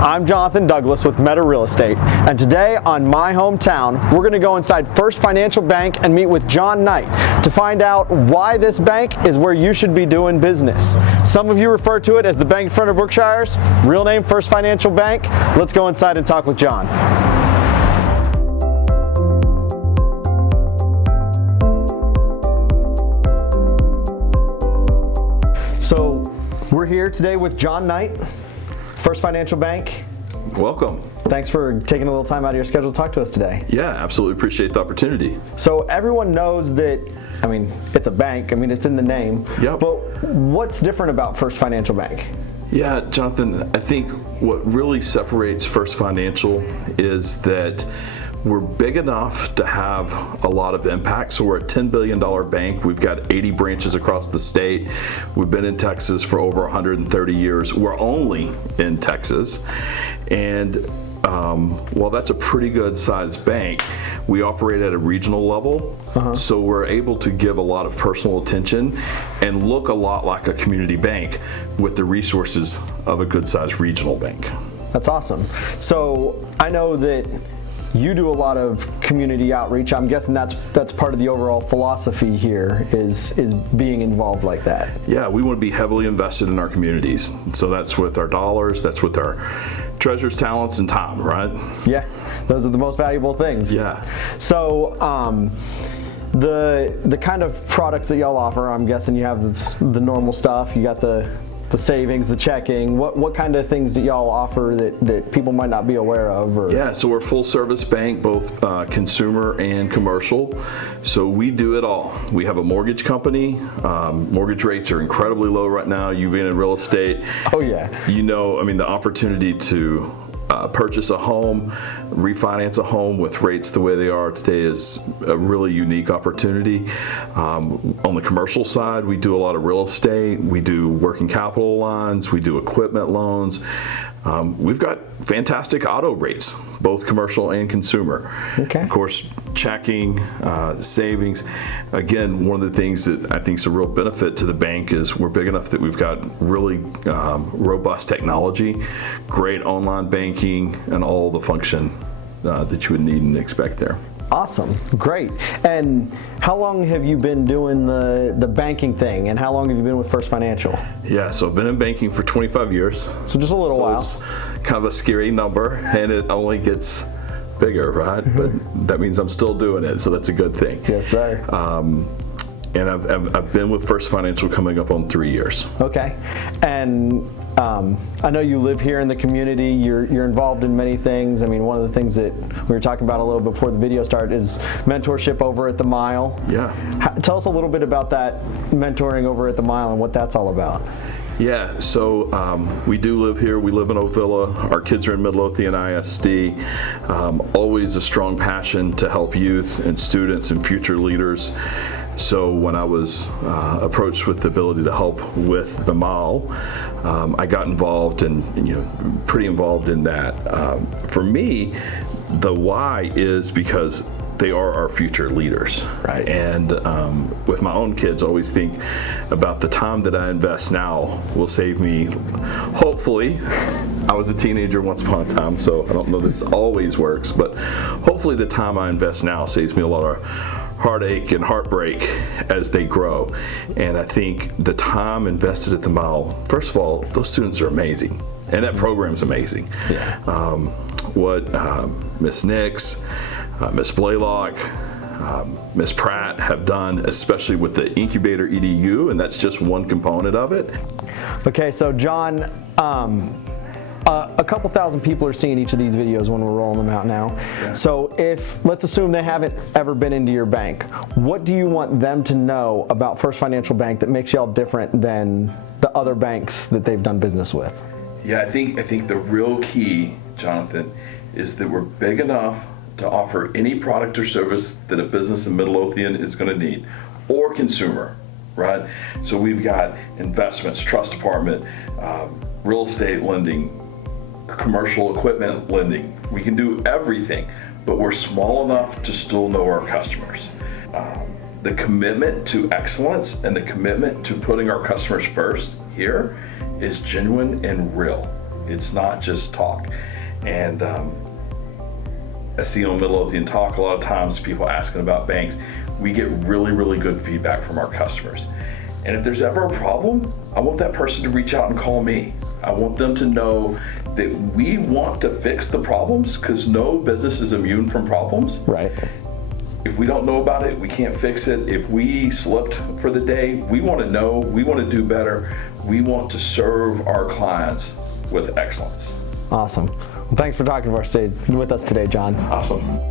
I'm Jonathan Douglas with Meta Real Estate, and today on My Hometown, we're going to go inside First Financial Bank and meet with John Knight to find out why this bank is where you should be doing business. Some of you refer to it as the bank in front of Berkshire's, real name First Financial Bank. Let's go inside and talk with John. So we're here today with John Knight, First Financial Bank. Welcome. Thanks for taking a little time out of your schedule to talk to us today. Yeah, absolutely appreciate the opportunity. So everyone knows that, it's a bank. It's in the name. Yep. But what's different about First Financial Bank? Yeah, Jonathan, I think what really separates First Financial is that we're big enough to have a lot of impact. So we're a $10 billion bank. We've got 80 branches across the state. We've been in Texas for over 130 years. We're only in Texas. And while that's a pretty good sized bank, we operate at a regional level. So we're able to give a lot of personal attention and look a lot like a community bank with the resources of a good sized regional bank. That's awesome. So I know that you do a lot of community outreach. I'm guessing that's part of the overall philosophy here is being involved like that. Yeah, we want to be heavily invested in our communities. So that's with our dollars, that's with our treasures, talents, and time, right? Yeah, those are the most valuable things. Yeah. So the kind of products that y'all offer, I'm guessing you have the normal stuff. You got the savings, the checking. What kind of things do y'all offer that people might not be aware of? Yeah, so we're a full service bank, both consumer and commercial. So we do it all. We have a mortgage company. Mortgage rates are incredibly low right now. You being in real estate. Oh yeah. The opportunity to purchase a home, refinance a home with rates the way they are today is a really unique opportunity. On the commercial side, we do a lot of real estate. We do working capital lines. We do equipment loans. We've got fantastic auto rates, both commercial and consumer. Okay. Of course, checking, savings. Again, one of the things that I think is a real benefit to the bank is we're big enough that we've got really robust technology, great online banking, and all the function that you would need and expect there. Awesome, great. And how long have you been doing the banking thing, and how long have you been with First Financial? Yeah, so I've been in banking for 25 years. So just a little while. It's kind of a scary number, and it only gets bigger, right? But that means I'm still doing it, so that's a good thing. Yes, sir. And I've been with First Financial coming up on 3 years. Okay, and I know you live here in the community. You're involved in many things. One of the things that we were talking about a little bit before the video started is mentorship over at the Mile. Yeah. Tell us a little bit about that mentoring over at the Mile and what that's all about. Yeah, so we do live here. We live in Ovilla. Our kids are in Midlothian ISD. Always a strong passion to help youth and students and future leaders. So when I was approached with the ability to help with the Mile, I got involved and pretty involved in that. For me, the why is because they are our future leaders. Right. And with my own kids, I always think about the time that I invest now will save me, hopefully. I was a teenager once upon a time, so I don't know that this always works, but hopefully the time I invest now saves me a lot of heartache and heartbreak as they grow. And I think the time invested at the Mile, first of all, those students are amazing, and that program's amazing. Yeah. What Miss Nix, Miss Blaylock, Miss Pratt have done, especially with the Incubator EDU, and that's just one component of it. Okay, so John, a couple thousand people are seeing each of these videos when we're rolling them out now. Yeah. So let's assume they haven't ever been into your bank. What do you want them to know about First Financial Bank that makes y'all different than the other banks that they've done business with? Yeah, I think the real key, Jonathan, is that we're big enough to offer any product or service that a business in Midlothian is going to need, or consumer, right? So we've got investments, trust department, real estate lending, commercial equipment lending. We can do everything, but we're small enough to still know our customers. The commitment to excellence and the commitment to putting our customers first here is genuine and real. It's not just talk. And I see on Midlothian Talk a lot of times people asking about banks. We get really, really good feedback from our customers. And if there's ever a problem, I want that person to reach out and call me. I want them to know that we want to fix the problems, because no business is immune from problems. Right. If we don't know about it, we can't fix it. If we slipped for the day, we want to know, we want to do better. We want to serve our clients with excellence. Awesome. Well, thanks for talking with us today, John. Awesome.